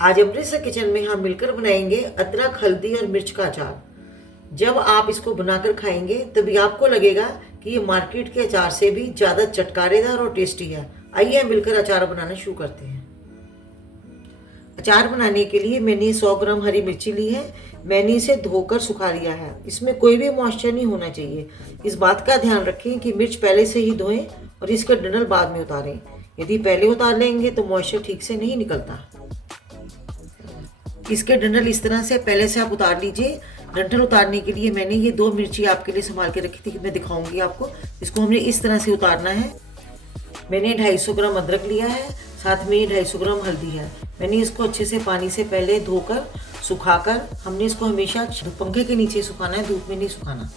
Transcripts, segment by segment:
आज अमृतसर किचन में हम मिलकर बनाएंगे अदरक, हल्दी और मिर्च का अचार। जब आप इसको बनाकर खाएंगे तभी आपको लगेगा कि ये मार्केट के अचार से भी ज़्यादा चटकारेदार और टेस्टी है। आइए हम मिलकर अचार बनाना शुरू करते हैं। अचार बनाने के लिए मैंने 100 ग्राम हरी मिर्ची ली है। मैंने इसे धोकर सुखा लिया है। इसमें कोई भी मॉइस्चर नहीं होना चाहिए। इस बात का ध्यान रखें कि मिर्च पहले से ही धोएं और इसका डंठल बाद में उतारें। यदि पहले उतार लेंगे तो मॉइस्चर ठीक से नहीं निकलता। इसके डंठल इस तरह से पहले से आप उतार लीजिए। डंठल उतारने के लिए मैंने ये 2 मिर्ची आपके लिए संभाल के रखी थी, मैं दिखाऊंगी आपको। इसको हमने इस तरह से उतारना है। मैंने 250 ग्राम अदरक लिया है, साथ में 250 ग्राम हल्दी है। मैंने इसको अच्छे से पानी से पहले धोकर सुखाकर, हमने इसको हमेशा पंखे के नीचे सुखाना है, धूप में नहीं सुखाना।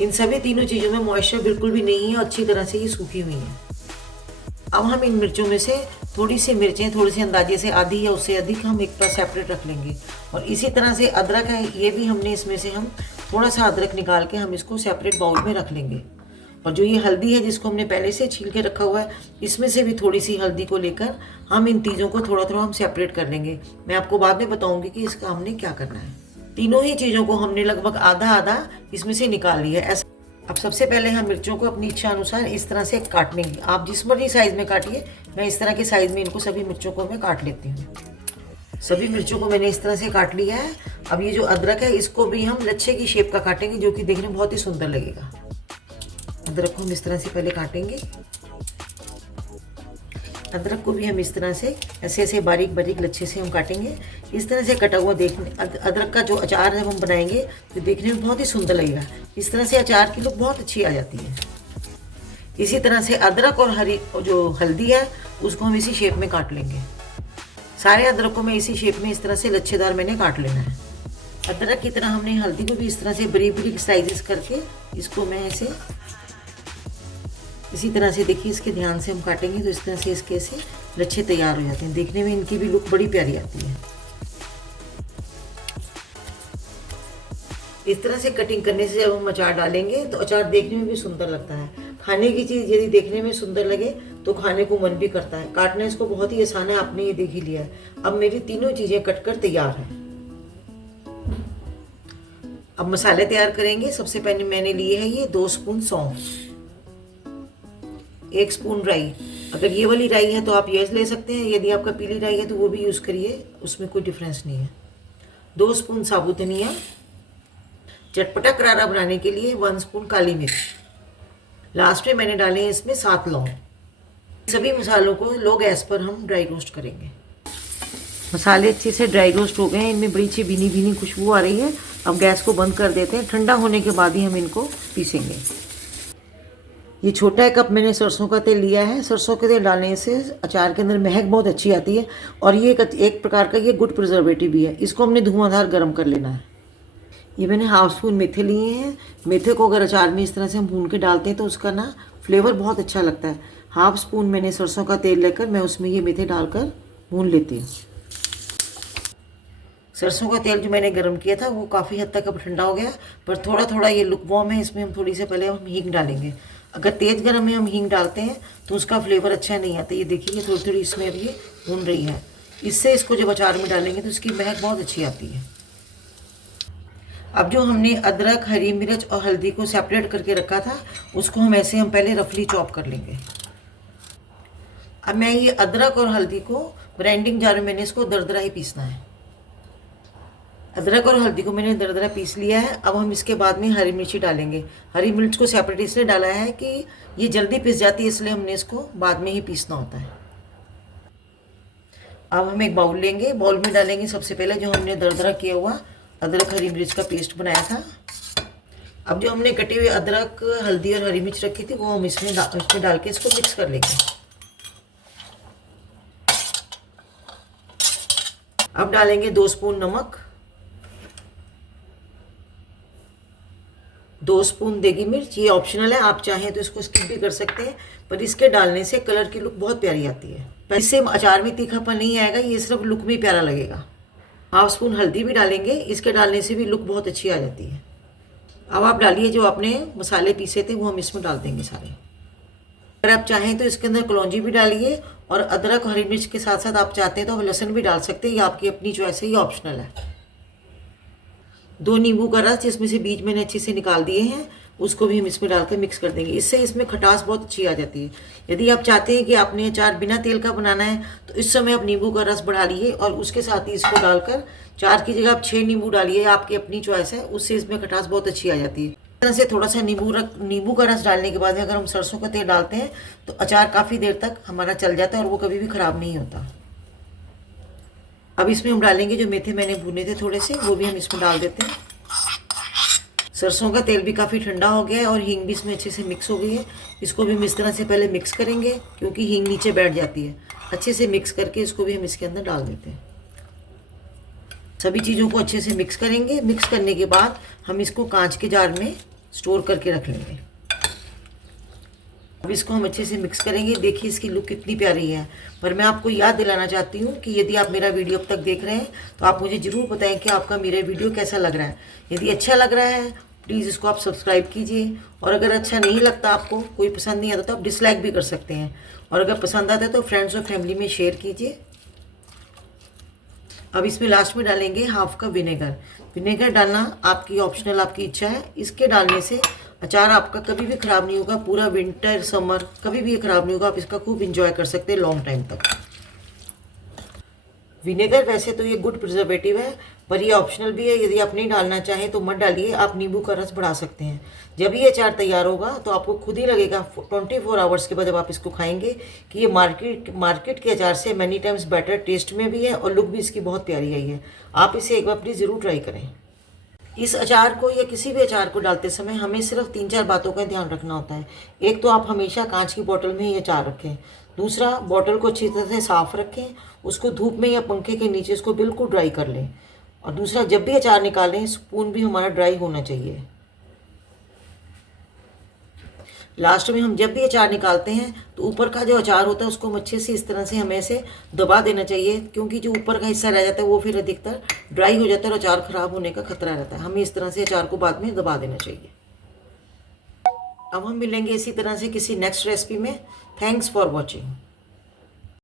इन सभी तीनों चीज़ों में मॉइस्चर बिल्कुल भी नहीं है, अच्छी तरह से ये सूखी हुई है। अब हम इन मिर्चों में से थोड़ी सी मिर्चें, थोड़ी सी अंदाजे से आधी या उससे अधिक हम एक पर सेपरेट रख लेंगे। और इसी तरह से अदरक है, ये भी हमने इसमें से हम थोड़ा सा अदरक निकाल के हम इसको सेपरेट बाउल में रख लेंगे। और जो ये हल्दी है जिसको हमने पहले से छील के रखा हुआ है, इसमें से भी थोड़ी सी हल्दी को लेकर हम इन चीज़ों को थोड़ा थोड़ा हम सेपरेट कर लेंगे। मैं आपको बाद में बताऊंगी कि इसका हमने क्या करना है। तीनों ही चीज़ों को हमने लगभग आधा आधा इसमें से निकाल लिया है। अब सबसे पहले हम मिर्चों को अपनी इच्छा अनुसार इस तरह से काट लेंगे। आप जिस मर्जी साइज़ में काटिए, मैं इस तरह के साइज़ में इनको सभी मिर्चों को मैं काट लेती हूँ। सभी मिर्चों को मैंने इस तरह से काट लिया है। अब ये जो अदरक है इसको भी हम लच्छे की शेप का काटेंगे, जो कि देखने में बहुत ही सुंदर लगेगा। अदरक को हम इस तरह से पहले काटेंगे। अदरक को भी हम इस तरह से ऐसे ऐसे बारीक बारीक लच्छे से हम काटेंगे। इस तरह से कटा हुआ देखने अदरक का जो अचार जब हम बनाएंगे तो देखने में बहुत ही सुंदर लगेगा। इस तरह से अचार की लुक बहुत अच्छी आ जाती है। इसी तरह से अदरक और हरी जो हल्दी है उसको हम इसी शेप में काट लेंगे। सारे अदरक को मैं इसी शेप में इस तरह से लच्छेदार मैंने काट लेना है। अदरक की तरह हमने हल्दी को भी इस तरह से बारीक बारीक स्लाइसेस करके इसको मैं ऐसे इसी तरह से, देखिए इसके ध्यान से हम काटेंगे तो इस तरह से इसके ऐसे लच्छे तैयार हो जाते हैं। देखने में इनकी भी लुक बड़ी प्यारी आती है। इस तरह से कटिंग करने से जब हम अचार डालेंगे तो अचार देखने में भी सुंदर लगता है। खाने की चीज़ यदि देखने में सुंदर लगे तो खाने को मन भी करता है। काटना इसको बहुत ही आसान है, आपने ये देख ही लिया है। अब मेरी तीनों चीज़ें कटकर तैयार हैं। अब मसाले तैयार करेंगे। सबसे पहले मैंने लिए है ये 2 स्पून सौंफ, 1 स्पून राई। अगर ये वाली राई है तो आप ये ले सकते हैं, यदि आपका पीली राई है तो वो भी यूज़ करिए, उसमें कोई डिफरेंस नहीं है। 2 स्पून साबुत धनिया। चटपटा करारा बनाने के लिए 1 स्पून काली मिर्च। लास्ट में मैंने डाले हैं इसमें 7 लौंग। सभी मसालों को लो गैस पर हम ड्राई रोस्ट करेंगे। मसाले अच्छे से ड्राई रोस्ट हो गए हैं, इनमें बड़ी अच्छी भीनी भीनी खुशबू आ रही है। अब गैस को बंद कर देते हैं। ठंडा होने के बाद ही हम इनको पीसेंगे। ये छोटा कप मैंने सरसों का तेल लिया है। सरसों के तेल डालने से अचार के अंदर महक बहुत अच्छी आती है और ये एक प्रकार का ये गुड प्रिजर्वेटिव भी है। इसको हमने धुआंधार गर्म कर लेना है। ये मैंने 1/2 स्पून मेथे लिए हैं। मेथे को अगर अचार में इस तरह से हम भून के डालते हैं तो उसका ना फ्लेवर बहुत अच्छा लगता है। 1/2 स्पून मैंने सरसों का तेल लेकर मैं उसमें ये मेथे डालकर भून लेती हूँ। सरसों का तेल जो मैंने गर्म किया था वो काफ़ी हद तक अब ठंडा हो गया, पर थोड़ा थोड़ा ये लुकवार्म है। इसमें हम थोड़ी से पहले हम हींग डालेंगे। अगर तेज़ गर्म में हम हींग डालते हैं तो उसका फ्लेवर अच्छा नहीं आता। ये देखिए थोड़ी थोड़ी इसमें अब ये भून रही है। इससे इसको जब अचार में डालेंगे तो इसकी महक बहुत अच्छी आती है। अब जो हमने अदरक, हरी मिर्च और हल्दी को सेपरेट करके रखा था उसको हम ऐसे हम पहले रफली चॉप कर लेंगे। अब मैं ये अदरक और हल्दी को ग्राइंडिंग जार में मैंने इसको दरदरा ही पीसना है। अदरक और हल्दी को मैंने दरदरा पीस लिया है। अब हम इसके बाद में हरी मिर्ची डालेंगे। हरी मिर्च को सेपरेट इसलिए डाला है कि ये जल्दी पिस जाती है, इसलिए हमने इसको बाद में ही पीसना होता है। अब हम एक बाउल लेंगे। बाउल में डालेंगे सबसे पहले जो हमने दरदरा किया हुआ अदरक हरी मिर्च का पेस्ट बनाया था। अब जो हमने कटे हुए अदरक, हल्दी और हरी मिर्च रखी थी वो हम इसमें डाल के इसको मिक्स कर लेंगे। अब डालेंगे 2 स्पून नमक, 2 स्पून देगी मिर्च। ये ऑप्शनल है, आप चाहें तो इसको स्किप भी कर सकते हैं, पर इसके डालने से कलर की लुक बहुत प्यारी आती है। इससे अचार में तीखापन नहीं आएगा, ये सिर्फ लुक में प्यारा लगेगा। 1/2 स्पून हल्दी भी डालेंगे, इसके डालने से भी लुक बहुत अच्छी आ जाती है। अब आप डालिए जो आपने मसाले पीसे थे वो हम इसमें डाल देंगे सारे। अगर आप चाहें तो इसके अंदर कलौंजी भी डालिए, और अदरक हरी मिर्च के साथ साथ आप चाहते हैं तो लहसुन भी डाल सकते हैं, ये आपकी अपनी चॉइस है, ये ऑप्शनल है। 2 नींबू का रस जिसमें से बीज मैंने अच्छे से निकाल दिए हैं, उसको भी हम इसमें डालकर मिक्स कर देंगे। इससे इसमें खटास बहुत अच्छी आ जाती है। यदि आप चाहते हैं कि आपने अचार बिना तेल का बनाना है तो इस समय आप नींबू का रस बढ़ा लिए और उसके साथ ही इसको डालकर 4 की जगह आप 6 नींबू डालिए, आपकी अपनी चॉइस है, उससे इसमें खटास बहुत अच्छी आ जाती है। इस तरह से थोड़ा सा नींबू का रस डालने के बाद में अगर हम सरसों का तेल डालते हैं तो अचार काफ़ी देर तक हमारा चल जाता है और वो कभी भी ख़राब नहीं होता। अब इसमें हम डालेंगे जो मेथे मैंने भुने थे थोड़े से, वो भी हम इसमें डाल देते हैं। सरसों का तेल भी काफ़ी ठंडा हो गया है और हींग भी इसमें अच्छे से मिक्स हो गई है। इसको भी हम इस तरह से पहले मिक्स करेंगे क्योंकि हींग नीचे बैठ जाती है। अच्छे से मिक्स करके इसको भी हम इसके अंदर डाल देते हैं। सभी चीज़ों को अच्छे से मिक्स करेंगे। मिक्स करने के बाद हम इसको कांच के जार में स्टोर करके रख लेंगे। अब इसको हम अच्छे से मिक्स करेंगे। देखिए इसकी लुक कितनी प्यारी है। पर मैं आपको याद दिलाना चाहती हूँ कि यदि आप मेरा वीडियो अब तक देख रहे हैं तो आप मुझे ज़रूर बताएं कि आपका मेरा वीडियो कैसा लग रहा है। यदि अच्छा लग रहा है प्लीज़ इसको आप सब्सक्राइब कीजिए, और अगर अच्छा नहीं लगता, आपको कोई पसंद नहीं आता तो आप डिसलाइक भी कर सकते हैं, और अगर पसंद आता है तो फ्रेंड्स और फैमिली में शेयर कीजिए। अब इसमें लास्ट में डालेंगे हाफ कप विनेगर। विनेगर डालना आपकी ऑप्शनल, आपकी इच्छा है। इसके डालने से अचार आपका कभी भी ख़राब नहीं होगा। पूरा विंटर समर कभी भी ये ख़राब नहीं होगा। आप इसका खूब इंजॉय कर सकते हैं लॉन्ग टाइम तक। विनेगर वैसे तो ये गुड प्रिजर्वेटिव है, पर ये ऑप्शनल भी है। यदि आप नहीं डालना चाहें तो मत डालिए, आप नींबू का रस बढ़ा सकते हैं। जब ये अचार तैयार होगा तो आपको खुद ही लगेगा 24 आवर्स के बाद जब आप इसको खाएंगे कि ये मार्केट के अचार से मैनी टाइम्स बेटर टेस्ट में भी है और लुक भी इसकी बहुत प्यारी आई है। आप इसे एक बार प्लीज़ ज़रूर ट्राई करें। इस अचार को या किसी भी अचार को डालते समय हमें सिर्फ 3-4 बातों का ध्यान रखना होता है। एक तो आप हमेशा कांच की बोतल में ही अचार रखें। दूसरा, बोतल को अच्छी तरह से साफ़ रखें, उसको धूप में या पंखे के नीचे इसको बिल्कुल ड्राई कर लें। और दूसरा, जब भी अचार निकालें स्पून भी हमारा ड्राई होना चाहिए। लास्ट में हम जब भी अचार निकालते हैं तो ऊपर का जो अचार होता है उसको हम अच्छे से इस तरह से हमें से दबा देना चाहिए, क्योंकि जो ऊपर का हिस्सा रह जाता है वो फिर अधिकतर ड्राई हो जाता है और अचार ख़राब होने का खतरा रहता है। हमें इस तरह से अचार को बाद में दबा देना चाहिए। अब हम मिलेंगे इसी तरह से किसी नेक्स्ट रेसिपी में। Thanks for watching.